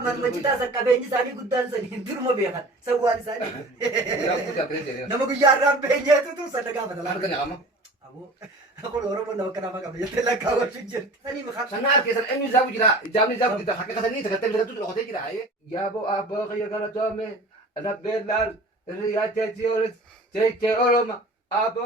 من وجهتا سكابين ساني قدام ساني درما بيخان سوالي ساني نما قيار رام بيني تو صدقا بدل أنا كني عمّا أبو أقول أورو من وكنا ما قبل يتلقى كاوش جرت ثاني مخاف سنار كيسن أمي زاوج لا جامني زاوج ده حقيقة ثانية تكتب لك تقول أخوتي كده هاي يا أبو أبو خير كلا تومي أنا بيلال الرياض تيورس تي أولما أبو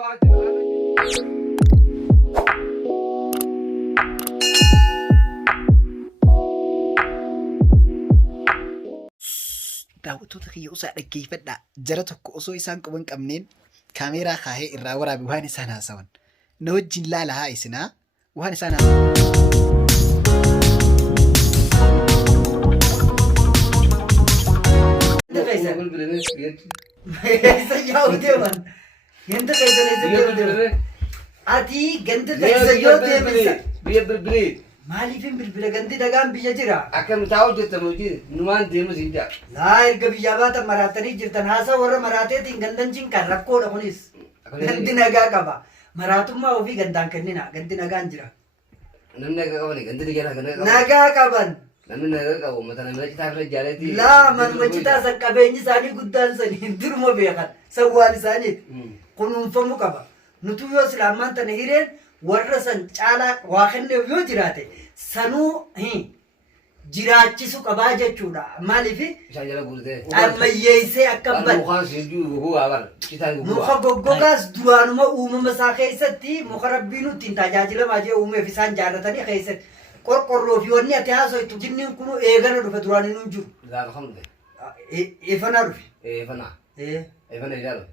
daawwattoota kiyya usaa dhaggeeffadhaa jara tokko osoo isaan quban qabneen kaameeraa kaahee irraa waraabe waan isaan haasawan na wajjin laala haa isinaa waan isaan maaliifin bilbila ganti dhagaan biyya jira akkam taa'u jettamuuti numaan deemu siin jaa laa erga biyyaa baatan maraatanii jirtan haasa warra maraateetiin gandan cinqan rakkoodha kunis ganti nagaa qaba maraatummaa ofii gandaan kennina ganti nagaan jira namni nagaa qabani ganti nagaa qaban namni nagaa qabu mata namni citaa irra jaaleeti laa manuma citaa san qabeenyi isaanii guddaan sanii duruma beekan sawwaan isaaniiti kunuunfamuu qaba nutu yoo islaamaan tana hireen warra san caalaa waa kenneef yoo jiraate sanuu jiraachisu qabaa jechuudha maaliifi isaan jala guutee ammayyeessee akka bad mukaan seejjuu goguu abar citaan goguu muka goggogaas duraanuma uumama isaa keessatti muka rabbiin ittiin tajaajilamaa jee uumeef isaan jaallatanii keessatti qorqorroo fi wanni ati haasoitu jinniin kunu eegana dhufe duraan hin jiru gaafa kam dhufe eefanaa dhufe eefana ijaa dhufe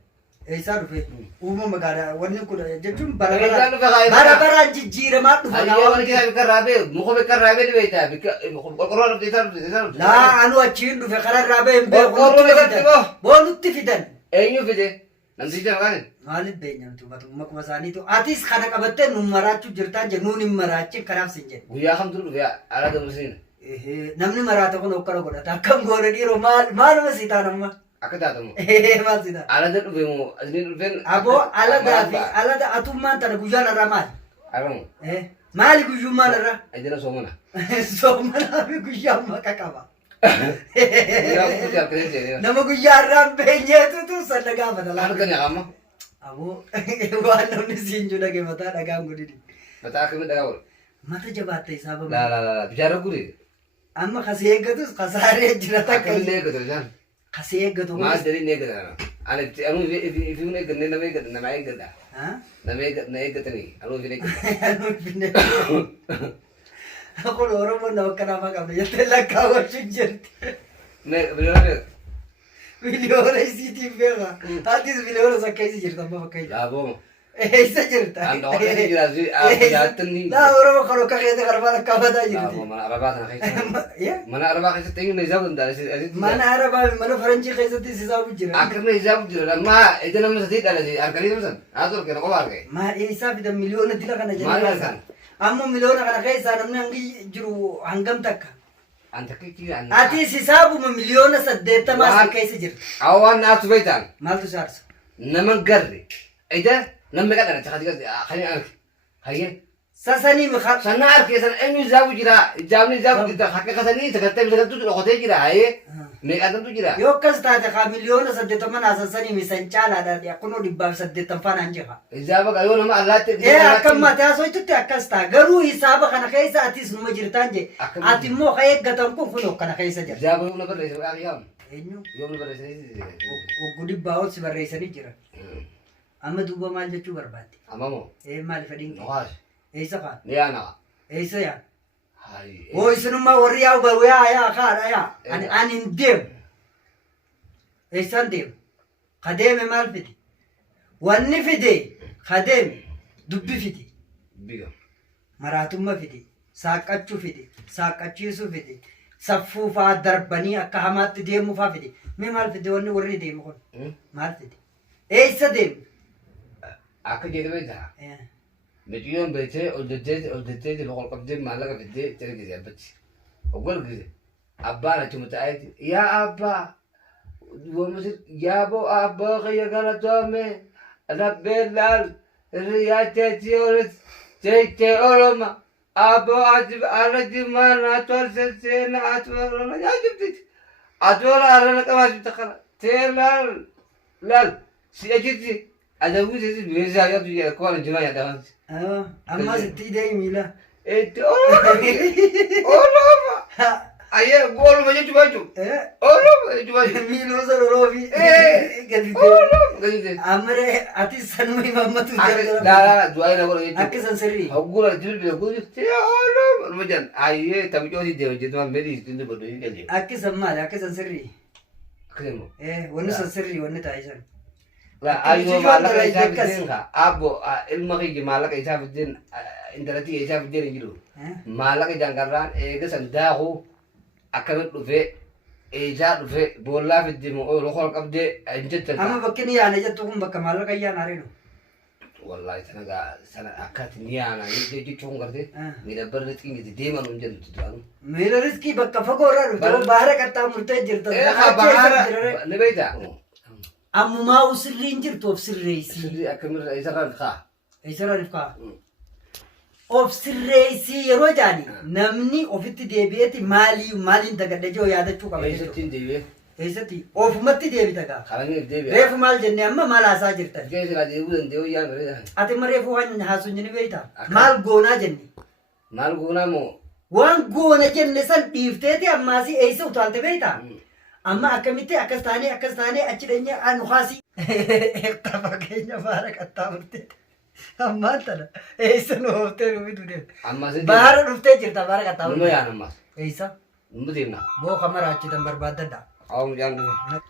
eessaa dhufe uumama gaadha wanni kun jechuun bara baraan jijjiiramaa dhufa muka beekarraabee dhibeetaa qorqorroo dhufte isaa dhufte laa anu achiin dhufe kararraabee hin beeku boonutti fidan eenyu fide namticha maqaan maaliif beenyamtu makuma isaaniitu atis kana qabattee nun maraachuu jirtaan je nuun hin maraachiin kanaaf sin jedhe guyyaa kamtu dhufe ala dabalsiina namni maraata kun okkana godhata akkam goone dhiiroo maaluma siitaan amma akka taatamu maal siitaan alada dhufe moo asni dhufeen aboo aladaa fi alada atummaan tana guyyaan irraa maali aramu maali guyyummaan irraa ajjana soomana soomanaa fi guyyaan maqa qaba nama guyyaa irraan beenyeetutu sanna gaafa dalaa halkani amma aboo waan namni siin jiru dhage mataa dhagaan godhini mataa akkami dhagaa godhu mata jabaatta isaa babu la bishaara guri amma kasii eeggatus kasaaree jira takka akkami eeggatu bishaan kasii eeggatu maas dari ne eeggata anu ifi ne eegganne nama eeggata nama eeggata nama eeggata na eeggatani anu ifi ne eeggata kun oromoon nama kanaafaa qabna jettee lakkaawwachuun jirti miliyoona isiitiif beeka hatis miliyoona sakka isi jirta amma fakkeenya laaboo eessa jirta laa oromoo kan akka keessa qarfaan akkaafataa jirti mana arabaa keessatti eenyu na isaa danda'a mana arabaa mana faranjii keessatti isaafu jira akkana isaa jira amma ija nama sadii dhalate harkanii namsan haa ture kenna qofa argee maa isaa fida miliyoona dila kana maal jenna argan amma miliyoona kana keessaa namni hangi jiru hangam takka antakkichi atis hisaabuma miliyoona 80 san keessa jirta awwaan naatu beektaan maaltu saarsa nama garre ija namni kadhana chakati khani arki hayyee sasanii mikhaal sanna arkeesan eenyu zaabu jira jaamni zaabu jira haqiqatanii takatee bisalatu dhokotee jira hayyee meeqatamtu jira yoo akkas taate kaa miliyoona 80 haasasanii misan caalaadha kunoo 180 faanaan jira ijaaba qayoo nama allaatti akkam mataa soitutti akkas taa garuu hisaaba kana keessa atis numa jirtaan je ati immoo ka eeggatan kun kana keessa jira ijaaba yoo na barreessa maqaa yaam eenyu yoo na barreessanii oggu dhibbaa ol si barreessanii jira amma duuba maal jechuu barbaadde amamoo maali fedhiin kee noqaas eessa kaa niyaana eessa yaa hayi oo isinummaa warri yaa'u baru yaa kaadha yaa ani hin deemu eessaan deemu ka deeme maal fide wanni fide ka deeme dubbi fide biga maraatumma fide saaqqachuu fide saaqqachiisuu fide saffuu faa darbanii akka hamaatti deemuu faa fide mee maal fide wanni warri deemu kun maal fide eessa deemu akka jedhe beektaa Mejiyon bete oddetee loqol qabdee maallaqa fiddee jala gisee abbatti. Oggol gisee abbaan achuma taa'eeti yaa abbaa wamasi yaaboo abbaa kiyya kana toome rabbeen laal riyaa teetii olis teettee oloma أبو عجب أرجع ما ناتور سلسلة أتور أنا جبتك أتور أنا كم عجب تخرج تلال لال سيأجتي أدوي سيد بيزا يا تجي كون جماعة دهان أما ستي داي ميلا إيه أولو أيه قول ما جت باجو أولو جت باجو ميل وصل روبي قديد أولو قديد أمره أتي سنوي ماما لا لا دعائنا ولا يجي أكيد سنسري أقول الجبل بيقول يا أولو المجان أيه تبي جوزي ده جدوان ميري تندو بدو يجي أكيد سمال أكيد سنسري كلمه ونو سنسري ونو تايسن لا أيوة مالك إيشاف الدين كا أبو المغي مالك إيشاف الدين إنت رتي إيشاف الدين يجلو مالك جانغران إيه سنداهو أكمل رفع إيشاف رفع بولا في الدين أو رخول قبضة إنجت أما بكني أنا جتكم بك مالك أيان عارينو والله سنة أكاتني أنا يجي تشون كرتي ميدا برد كينج ديما نمجن تدوانو मेरा रिस्की बक्का फकोरा तो बाहर करता मुर्ते जिरता إيه خبر نبيتا أما ما وصلين جرتو في سريسي سيدي أكمل إيشاف خا إيش رأيك of sirreesii yeroo jaani namni ofitti deebi'eeti maaliin dagadda joo yaadachuu qaba jechuudha. Eessatti deebi'e? Eessatti ofumatti deebita gaa. Qabanii deebi'a. Reefu maal jennee amma maal haasaa jirtan? Geessi deebi'uu danda'u yaan bareeda. Ati ma reefu waan haasuun jenne beektaa? Maal goonaa jenne? Maal goonaa moo? Waan goona jenne san dhiifteeti ammaasii eessa utaalte beektaa? Amma akkamitti akkas taanee achi dheenye anu haasii. Eektaa fageenya baara qaxxaamurtee. Ammaan tana eessa nu hooftee nu bitu deemu. Baara dhuftee jirta baara qaxxaamurtee. Numa yaan ammas. Eessa? Numa deemna. Boo kamara achitan barbaaddadha. Awum jaan dhufa.